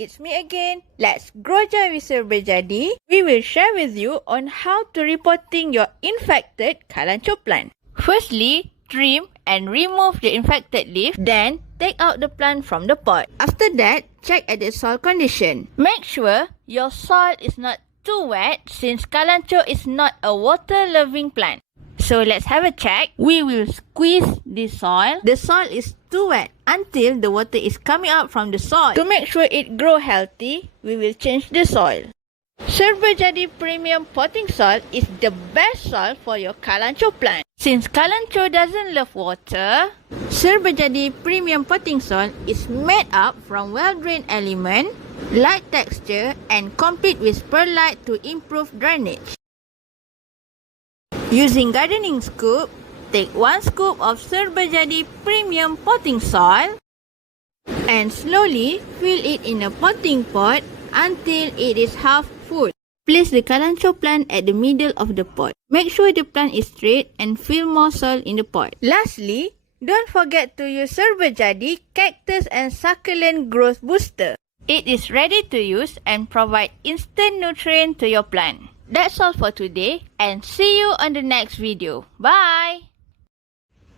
it's me again. Let's grow joy with Serbajadi. We will share with you on how to reporting your infected Kalanchoe plant. Firstly, trim and remove the infected leaf. Then, take out the plant from the pot. After that, check at the soil condition. Make sure your soil is not too wet since Kalanchoe is not a water-loving plant. So let's have a check. We will squeeze the soil. The soil is too wet until the water is coming out from the soil. To make sure it grow healthy, we will change the soil. Serbajadi Premium Potting Soil is the best soil for your Kalanchoe plant. Since Kalanchoe doesn't love water, Serbajadi Premium Potting Soil is made up from well-drained element, light texture and complete with perlite to improve drainage. Using gardening scoop, take 1 scoop of Serbajadi Premium Potting Soil and slowly fill it in a potting pot until it is half full. Place the Kalanchoe plant at the middle of the pot. Make sure the plant is straight and fill more soil in the pot. Lastly, don't forget to use Serbajadi Cactus and Succulent Growth Booster. It is ready to use and provide instant nutrient to your plant. That's all for today and see you on the next video. Bye!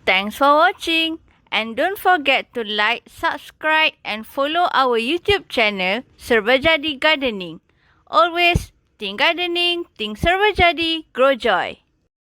Thanks for watching and don't forget to like, subscribe and follow our YouTube channel Serbajadi Gardening. Always think gardening, think Serbajadi, grow joy.